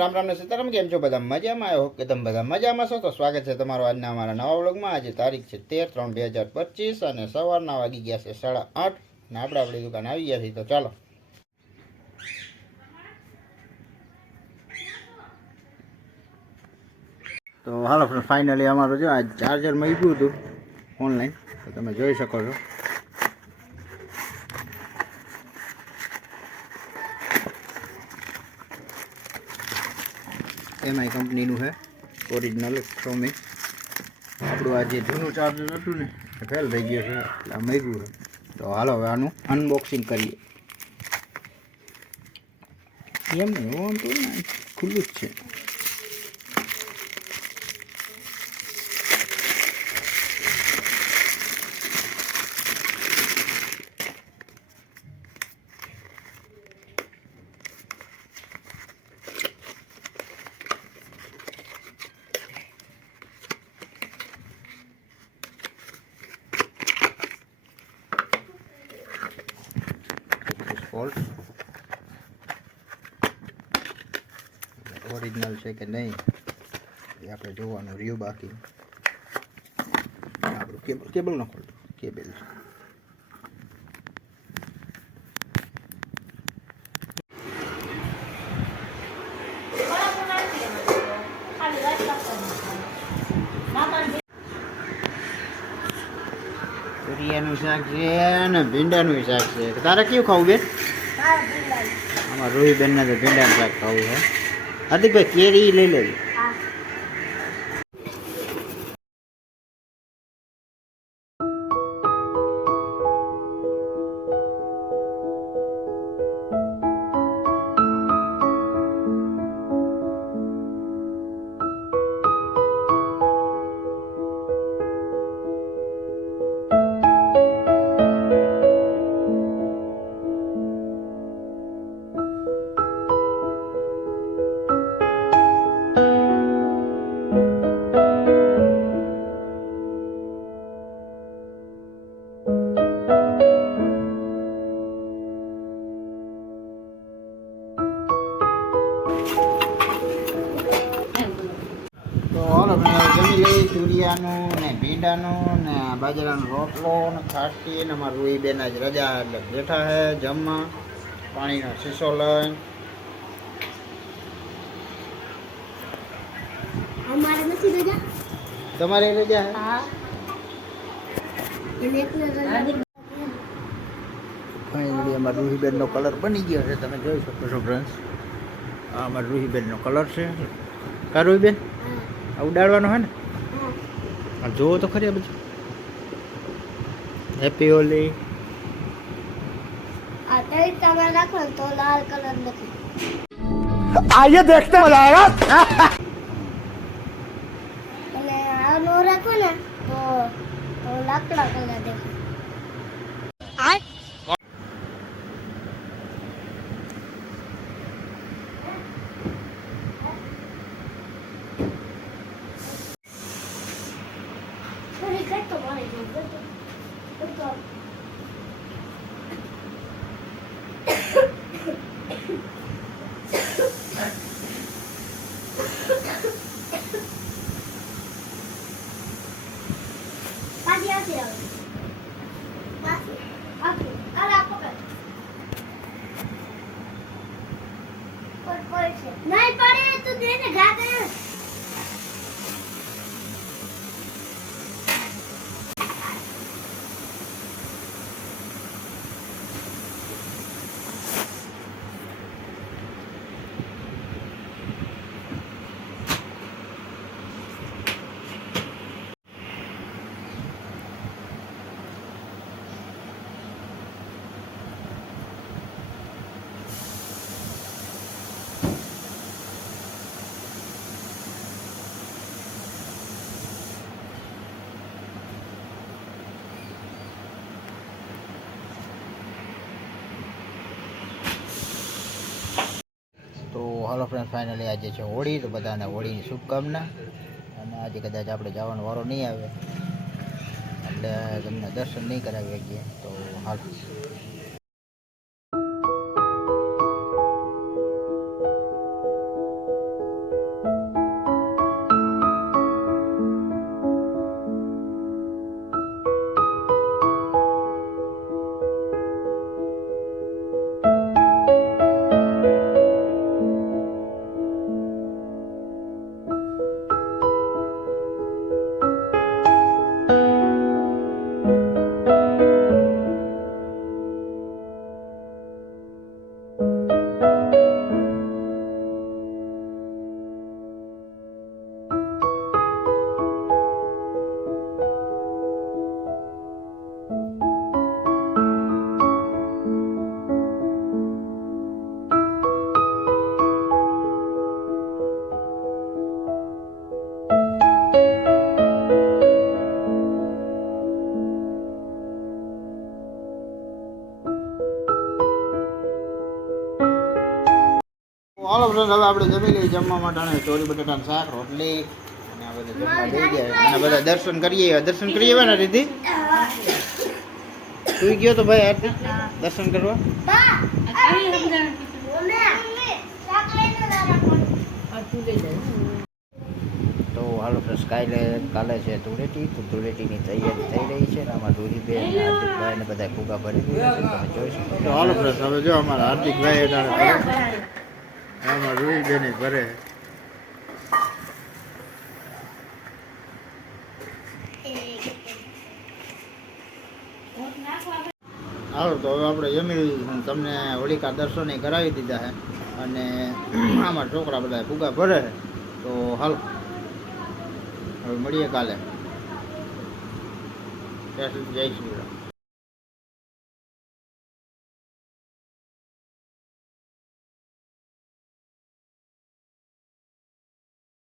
રામ રામ ને સીતારામ. કેમ છો બધા? મજામાં? આવ્યો કે તમે બધા મજામાં છો? તો સ્વાગત છે તમારું આજના અમારા નવા વ્લોગમાં. આજે તારીખ છે 13/3/2025 અને સવારના વાગી ગયા છે 8:30 ને આપણે આપણી દુકાન આવી ગયા છીએ. તો ચાલો. તો હાલો ફ્રેન્ડ, ફાઇનલી અમારું જો આ ચાર્જર મૂક્યું હતું ઓનલાઈન, તો તમે જોઈ શકો છો. એમઆઈ કંપનીનું છે, ઓરિજિનલ સોમી. આપણું આ જે જૂનું ચાર્જર હતું ને એ ફેલ થઈ ગયું છે એટલે આ મૂક્યું છે. તો હાલો હવે આનું અનબોક્સિંગ કરીએ. એમ નહીં, આમ તો ને ખુલ્લું જ છે. ઓરિજિનલ છે કે નહીં એ આપણે જોવાનું રહ્યું. બાકી આપણું કેબલ ન ખોલતું, કેબલ છે. તુરિયાનું શાક છે ને ભીંડાનું શાક છે. તારે કયું ખાવું બેન? આમાં રૂહીબેનને તો ભીંડાનું શાક ખાવું છે. હાર્દિકભાઈ કેરી લઈ લેવી. જમી લઈ તુરિયાનું ને ભીંડાનું ને બાજરાનો રોટલો ને ખાટી ને અમારું રૂહી બેન જ રજા એટલે બેઠા હે જમવા. પાણીનો શીશો લઈને. અમારે નથી રજા, તમારે રજા હે? હા. ફાઇનલી અમારા રૂહીબેનનો કલર બની ગયો છે, તમે જોઈ શકો છો ફ્રેન્ડ્સ. આ અમારા રૂહીબેનનો કલર છે. કા રૂહીબેન આ ઉડાડવાનો હે ને? જોવો તો ખરી આ બધું. હેપી હોલી. આ તઈ તમે રાખો તો લાલ કલર નથી. आइए देखते मजा आएगा। અને આ નો રાખો ને તો લાકડા કલર દેખાય. થોડી કટ તો મારે જો તો પાછી આવતી આવે. પાછી આવતી. આ પકડ. કોઈ છે. નહીં પડે તો દેને ઘા કરે. હાલો ફ્રેન્ડ, ફાઇનલી આજે છે હોળી. તો બધાને હોળીની શુભકામના. અને આજે કદાચ આપણે જવાનો વારો નહીં આવે એટલે તમને દર્શન નહીં કરાવી શકીએ. તો હાલ હવે આપણે જમી લઈએ જમવા માટે ચોરી બટાટાનું શાક રોટલી અને આ બધા જમવા દઈ ગયા અને બધા દર્શન કરીએ ને રીતિ તું ગયો તો ભાઈ આરતી દર્શન કરવા બા મમ્મી શાક લઈને તો હાલો ફ્રેન્ડ્સ કાલે છે ધૂળેટી તો ધૂળેટીની તૈયારી થઈ રહી છે ને આમાં રૂહીબેન હાર્દિકભાઈ ને બધા ફુગા ભરી દીધા છે તમે જોઈ શકો તો હાલો ફ્રેન્ડ્સ હવે જો અમારા હાર્દિકભાઈ આમાં રૂહીબેન ભરે હાલો તો હવે આપણે જમી તમને હોલિકા દર્શન કરાવી દીધા છે અને આમાં છોકરા બધા ફુગા ભરે છે તો હાલ હવે મળીએ કાલે જય શ્રી રામ.